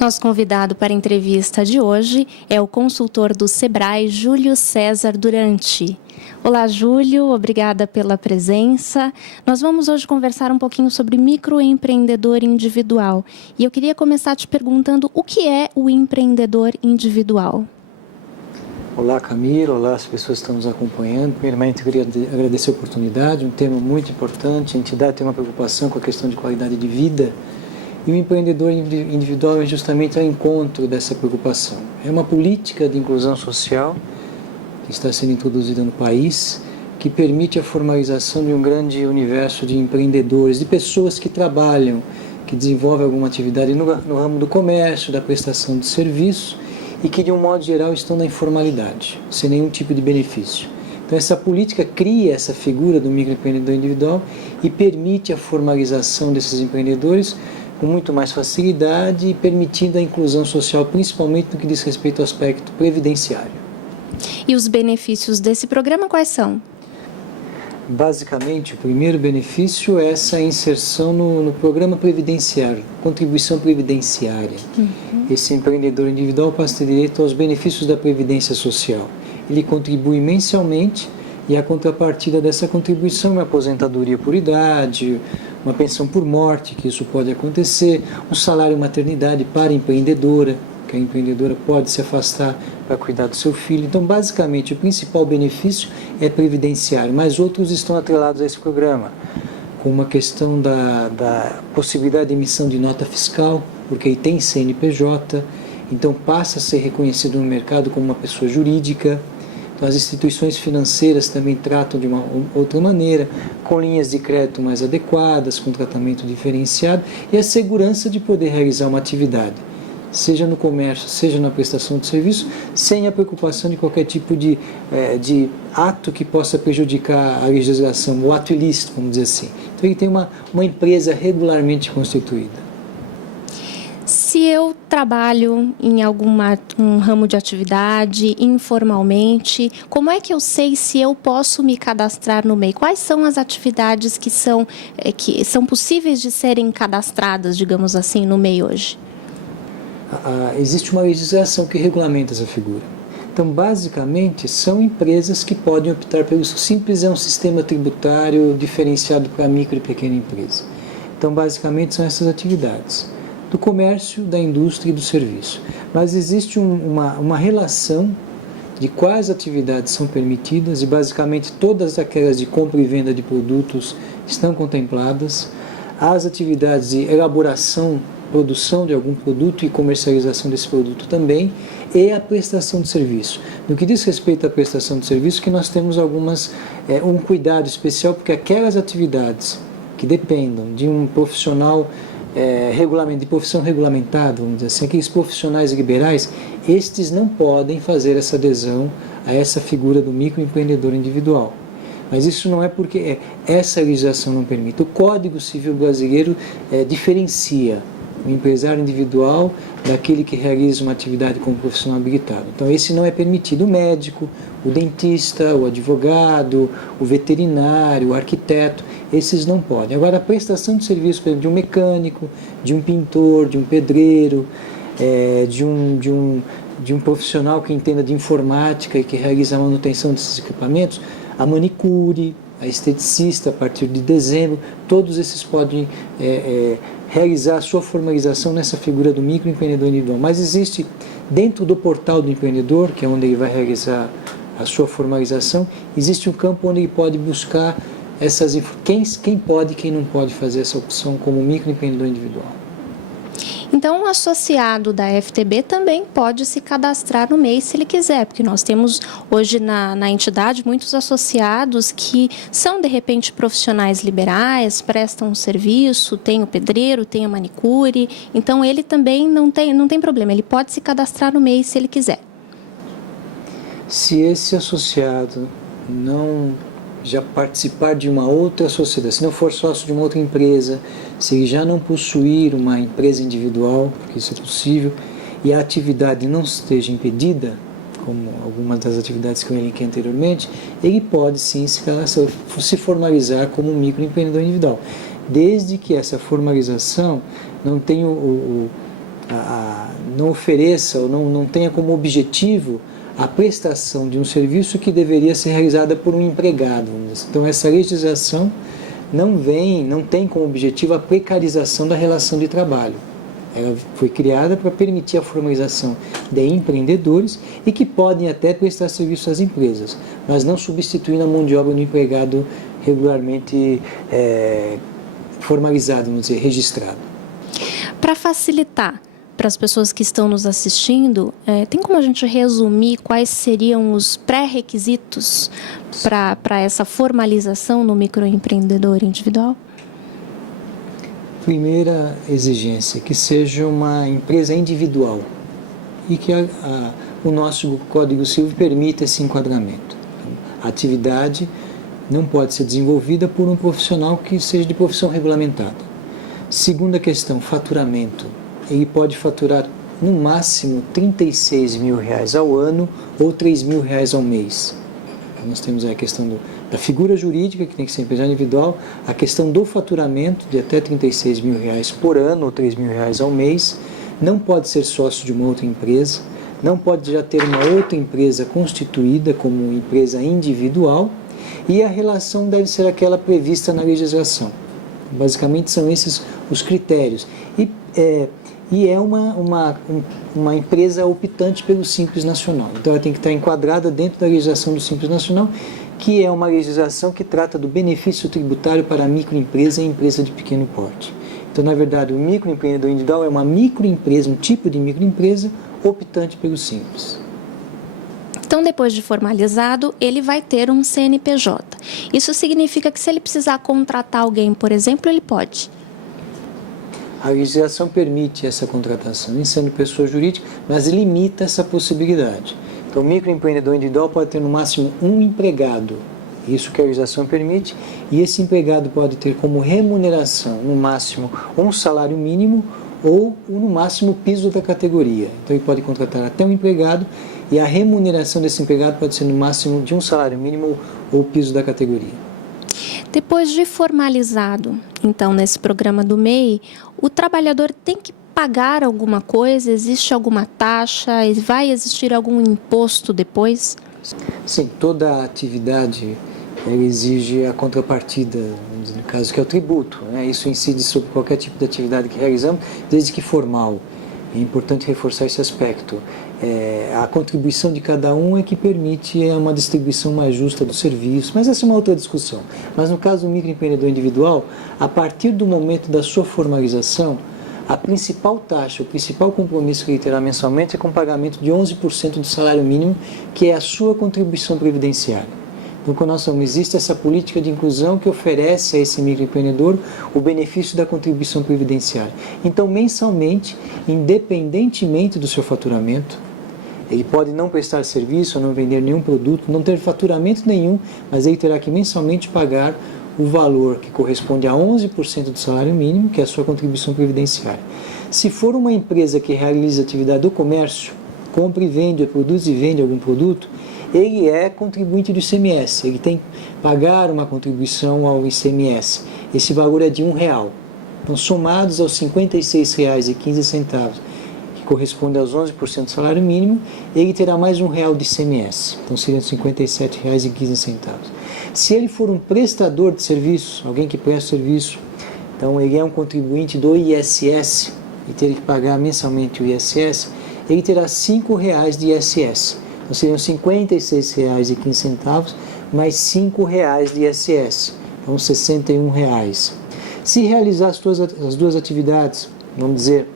Nosso convidado para a entrevista de hoje é o consultor do Sebrae, Júlio César Durante. Olá, Júlio, obrigada pela presença. Nós vamos hoje conversar um pouquinho sobre microempreendedor individual. E eu queria começar te perguntando o que é o empreendedor individual. Olá, Camila, olá as pessoas que estão nos acompanhando. Primeiramente, eu queria agradecer a oportunidade, um tema muito importante. A entidade tem uma preocupação com a questão de qualidade de vida. E o empreendedor individual é justamente ao encontro dessa preocupação. É uma política de inclusão social que está sendo introduzida no país, que permite a formalização de um grande universo de empreendedores, de pessoas que trabalham, que desenvolvem alguma atividade no ramo do comércio, da prestação de serviço e que, de um modo geral, estão na informalidade, sem nenhum tipo de benefício. Então, essa política cria essa figura do microempreendedor individual e permite a formalização desses empreendedores com muito mais facilidade e permitindo a inclusão social, principalmente no que diz respeito ao aspecto previdenciário. E os benefícios desse programa quais são? Basicamente, o primeiro benefício é essa inserção no programa previdenciário, contribuição previdenciária. Esse empreendedor individual passa a ter direito aos benefícios da previdência social. Ele contribui mensalmente e a contrapartida dessa contribuição é uma aposentadoria por idade, uma pensão por morte, que isso pode acontecer, um salário maternidade para a empreendedora, que a empreendedora pode se afastar para cuidar do seu filho. Então, basicamente, o principal benefício é previdenciário, mas outros estão atrelados a esse programa, como a questão da possibilidade de emissão de nota fiscal, porque aí tem CNPJ, então passa a ser reconhecido no mercado como uma pessoa jurídica. Então, as instituições financeiras também tratam de uma outra maneira, com linhas de crédito mais adequadas, com tratamento diferenciado e a segurança de poder realizar uma atividade, seja no comércio, seja na prestação de serviço, sem a preocupação de qualquer tipo de ato que possa prejudicar a legislação, o ato ilícito, vamos dizer assim. Então, ele tem uma empresa regularmente constituída. Se eu trabalho em um ramo de atividade, informalmente, como é que eu sei se eu posso me cadastrar no MEI? Quais são as atividades que são possíveis de serem cadastradas, digamos assim, no MEI hoje? Existe uma legislação que regulamenta essa figura. Então, basicamente, são empresas que podem optar pelo simples, é um sistema tributário diferenciado para micro e pequena empresa. Então, basicamente, são essas atividades do comércio, da indústria e do serviço. Mas existe uma relação de quais atividades são permitidas e basicamente todas aquelas de compra e venda de produtos estão contempladas, as atividades de elaboração, produção de algum produto e comercialização desse produto também, e a prestação de serviço. No que diz respeito à prestação de serviço, que nós temos um cuidado especial, porque aquelas atividades que dependam de um profissional de profissão regulamentada, vamos dizer assim, aqueles profissionais liberais, estes não podem fazer essa adesão a essa figura do microempreendedor individual. Mas isso não é porque essa legislação não permite. O Código Civil brasileiro diferencia o empresário individual daquele que realiza uma atividade como profissional habilitado. Então, esse não é permitido. O médico, o dentista, o advogado, o veterinário, o arquiteto, esses não podem. Agora, a prestação de serviço, por exemplo, de um mecânico, de um pintor, de um pedreiro, de um profissional que entenda de informática e que realiza a manutenção desses equipamentos, a manicure, a esteticista, a partir de dezembro, todos esses podem realizar a sua formalização nessa figura do microempreendedor individual. Mas existe, dentro do portal do empreendedor, que é onde ele vai realizar a sua formalização, existe um campo onde ele pode buscar quem pode e quem não pode fazer essa opção como microempreendedor individual. Então, o associado da FTB também pode se cadastrar no MEI se ele quiser, porque nós temos hoje na entidade muitos associados que são, de repente, profissionais liberais, prestam um serviço, tem o pedreiro, tem a manicure, então ele também não tem problema, ele pode se cadastrar no MEI se ele quiser. Se esse associado não já participar de uma outra sociedade, se não for sócio de uma outra empresa, se ele já não possuir uma empresa individual, porque isso é possível, e a atividade não esteja impedida, como algumas das atividades que eu elenquei anteriormente, ele pode sim se formalizar como um microempreendedor individual, desde que essa formalização não tenha não ofereça ou não tenha como objetivo a prestação de um serviço que deveria ser realizada por um empregado. Então essa legislação não tem como objetivo a precarização da relação de trabalho. Ela foi criada para permitir a formalização de empreendedores e que podem até prestar serviço às empresas, mas não substituindo a mão de obra do empregado regularmente formalizado, vamos dizer, registrado. Para facilitar para as pessoas que estão nos assistindo, tem como a gente resumir quais seriam os pré-requisitos para essa formalização no microempreendedor individual? Primeira exigência, que seja uma empresa individual e que o nosso Código Civil permita esse enquadramento. A atividade não pode ser desenvolvida por um profissional que seja de profissão regulamentada. Segunda questão, faturamento. Ele pode faturar no máximo R$36 mil ao ano ou R$3 mil ao mês. Nós temos a questão da figura jurídica, que tem que ser empresa individual, a questão do faturamento, de até R$36 mil por ano ou R$3 mil ao mês, não pode ser sócio de uma outra empresa, não pode já ter uma outra empresa constituída como empresa individual, e a relação deve ser aquela prevista na legislação. Basicamente são esses os critérios. E é uma empresa optante pelo Simples Nacional. Então ela tem que estar enquadrada dentro da legislação do Simples Nacional, que é uma legislação que trata do benefício tributário para a microempresa e empresa de pequeno porte. Então, na verdade, o microempreendedor individual é uma microempresa, um tipo de microempresa optante pelo Simples. Então, depois de formalizado, ele vai ter um CNPJ. Isso significa que se ele precisar contratar alguém, por exemplo, ele pode? A legislação permite essa contratação, nem sendo pessoa jurídica, mas limita essa possibilidade. Então, o microempreendedor individual pode ter no máximo um empregado, isso que a legislação permite, e esse empregado pode ter como remuneração, no máximo, um salário mínimo ou, no máximo, o piso da categoria. Então, ele pode contratar até um empregado e a remuneração desse empregado pode ser no máximo de um salário mínimo ou o piso da categoria. Depois de formalizado, então, nesse programa do MEI, o trabalhador tem que pagar alguma coisa? Existe alguma taxa? Vai existir algum imposto depois? Sim, toda atividade exige a contrapartida, no caso que é o tributo. Isso incide sobre qualquer tipo de atividade que realizamos, desde que formal. É importante reforçar esse aspecto. A contribuição de cada um é que permite uma distribuição mais justa do serviço, mas essa é uma outra discussão. Mas no caso do microempreendedor individual, a partir do momento da sua formalização, a principal taxa, o principal compromisso que ele terá mensalmente é com o pagamento de 11% do salário mínimo, que é a sua contribuição previdenciária. Então, quando nós falamos, existe essa política de inclusão que oferece a esse microempreendedor o benefício da contribuição previdenciária. Então, mensalmente, independentemente do seu faturamento, ele pode não prestar serviço, não vender nenhum produto, não ter faturamento nenhum, mas ele terá que mensalmente pagar o valor que corresponde a 11% do salário mínimo, que é a sua contribuição previdenciária. Se for uma empresa que realiza atividade do comércio, compra e vende, produz e vende algum produto, ele é contribuinte do ICMS, ele tem que pagar uma contribuição ao ICMS. Esse valor é de R$1. Então, somados aos R$ 56,15, que corresponde aos 11% do salário mínimo, ele terá mais R$1 de ICMS. Então, seriam R$ 57,15. Se ele for um prestador de serviço, alguém que presta serviço, então ele é um contribuinte do ISS e ter que pagar mensalmente o ISS, ele terá R$ 5 de ISS. Então seriam R$ 56,15 mais R$ 5 de ISS, então R$ 61. Se realizar as duas atividades, vamos dizer,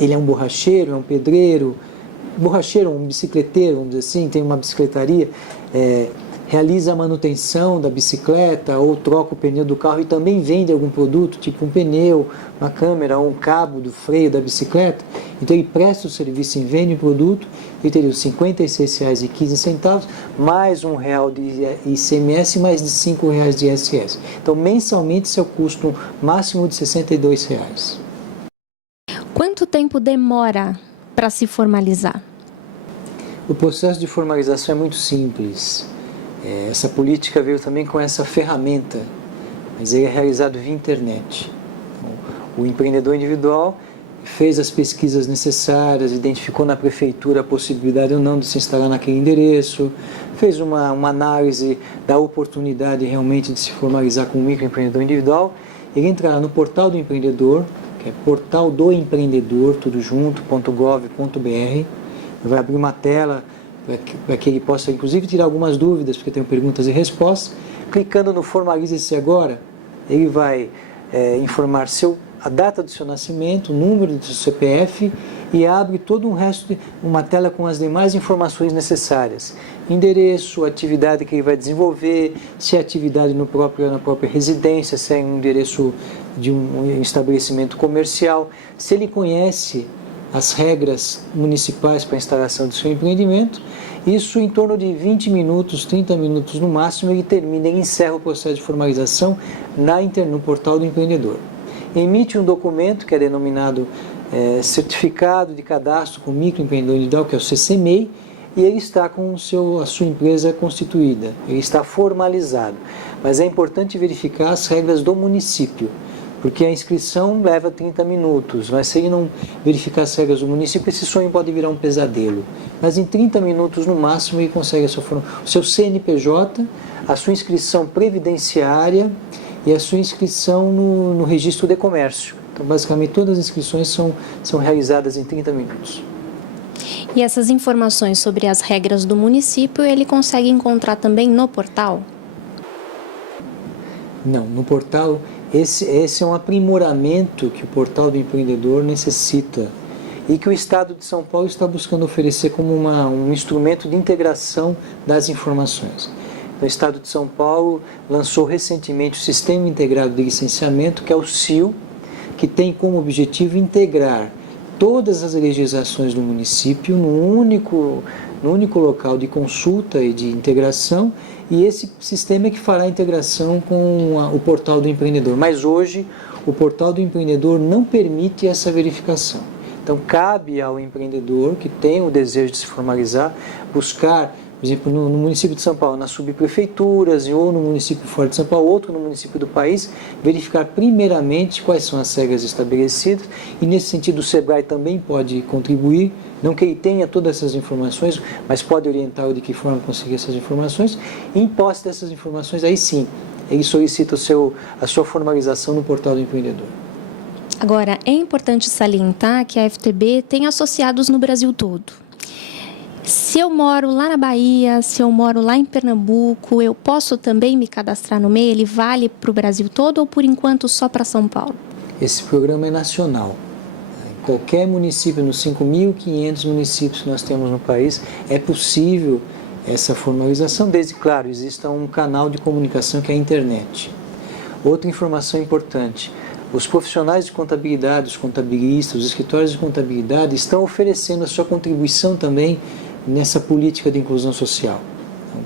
ele é um borracheiro, é um pedreiro, borracheiro, um bicicleteiro, vamos dizer assim, tem uma bicicletaria, realiza a manutenção da bicicleta ou troca o pneu do carro e também vende algum produto, tipo um pneu, uma câmera ou um cabo do freio da bicicleta, então ele presta o serviço e vende o produto, ele teria os R$ 56,15 mais R$1 de ICMS mais de R$ 5 de ISS. Então, mensalmente, seu custo máximo de R$ 62. Quanto tempo demora para se formalizar? O processo de formalização é muito simples. Essa política veio também com essa ferramenta, mas ele é realizado via internet. Então, o empreendedor individual fez as pesquisas necessárias, identificou na prefeitura a possibilidade ou não de se instalar naquele endereço, fez uma análise da oportunidade realmente de se formalizar como microempreendedor individual, ele entrará no portal do empreendedor, que é portal do empreendedor, tudo junto, .gov.br, vai abrir uma tela para que ele possa, inclusive, tirar algumas dúvidas, porque tem perguntas e respostas. Clicando no Formalize-se Agora, ele vai informar a data do seu nascimento, o número do seu CPF e abre todo um resto de uma tela com as demais informações necessárias. Endereço, atividade que ele vai desenvolver, se é atividade na própria residência, se é um endereço de um estabelecimento comercial, se ele conhece as regras municipais para a instalação do seu empreendimento. Isso em torno de 20 minutos, 30 minutos no máximo, ele encerra o processo de formalização no portal do empreendedor. Emite um documento que é denominado Certificado de Cadastro com Microempreendedor Individual, que é o CCMEI, e ele está com a sua empresa constituída, ele está formalizado. Mas é importante verificar as regras do município, porque a inscrição leva 30 minutos, mas se ele não verificar as regras do município, esse sonho pode virar um pesadelo. Mas em 30 minutos no máximo ele consegue o seu CNPJ, a sua inscrição previdenciária e a sua inscrição no registro de comércio. Então, basicamente, todas as inscrições são realizadas em 30 minutos. E essas informações sobre as regras do município, ele consegue encontrar também no portal? Não, no portal, esse é um aprimoramento que o portal do empreendedor necessita e que o Estado de São Paulo está buscando oferecer como um instrumento de integração das informações. O Estado de São Paulo lançou recentemente o Sistema Integrado de Licenciamento, que é o SIL, que tem como objetivo integrar todas as legislações do município no único local de consulta e de integração, e esse sistema é que fará a integração com o portal do empreendedor. Mas hoje o portal do empreendedor não permite essa verificação. Então cabe ao empreendedor que tem o desejo de se formalizar, buscar, por exemplo, no município de São Paulo, nas subprefeituras, ou no município fora de São Paulo, outro no município do país, verificar primeiramente quais são as regras estabelecidas, e nesse sentido o SEBRAE também pode contribuir, não que ele tenha todas essas informações, mas pode orientar de que forma conseguir essas informações, e em posse dessas informações, aí sim, ele solicita a sua formalização no portal do empreendedor. Agora, é importante salientar que a FTB tem associados no Brasil todo. Se eu moro lá na Bahia, se eu moro lá em Pernambuco, eu posso também me cadastrar no MEI? Ele vale para o Brasil todo ou, por enquanto, só para São Paulo? Esse programa é nacional. Em qualquer município, nos 5.500 municípios que nós temos no país, é possível essa formalização, desde, claro, exista um canal de comunicação que é a internet. Outra informação importante: os profissionais de contabilidade, os contabilistas, os escritórios de contabilidade estão oferecendo a sua contribuição também nessa política de inclusão social. Então,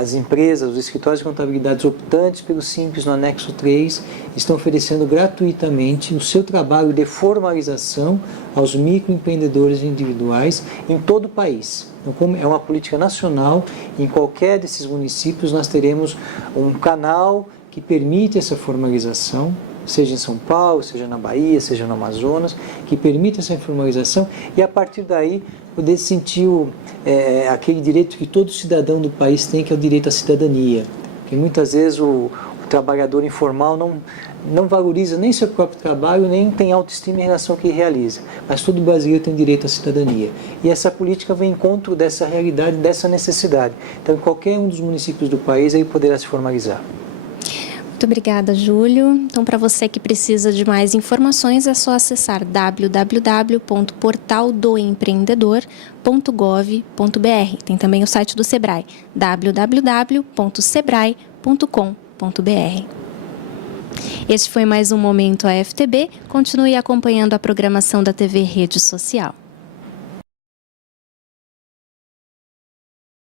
as empresas, os escritórios de contabilidade optantes pelo Simples no anexo 3 estão oferecendo gratuitamente o seu trabalho de formalização aos microempreendedores individuais em todo o país. Então, como é uma política nacional, em qualquer desses municípios nós teremos um canal que permite essa formalização, seja em São Paulo, seja na Bahia, seja no Amazonas, que permite essa formalização, e a partir daí poder sentir aquele direito que todo cidadão do país tem, que é o direito à cidadania. Porque muitas vezes o trabalhador informal não valoriza nem seu próprio trabalho, nem tem autoestima em relação ao que realiza. Mas todo brasileiro tem direito à cidadania. E essa política vem em encontro dessa realidade, dessa necessidade. Então, em qualquer um dos municípios do país, ele poderá se formalizar. Muito obrigada, Júlio. Então, para você que precisa de mais informações, é só acessar www.portaldoempreendedor.gov.br. Tem também o site do SEBRAE, www.sebrae.com.br. Este foi mais um Momento AFTB. Continue acompanhando a programação da TV Rede Social.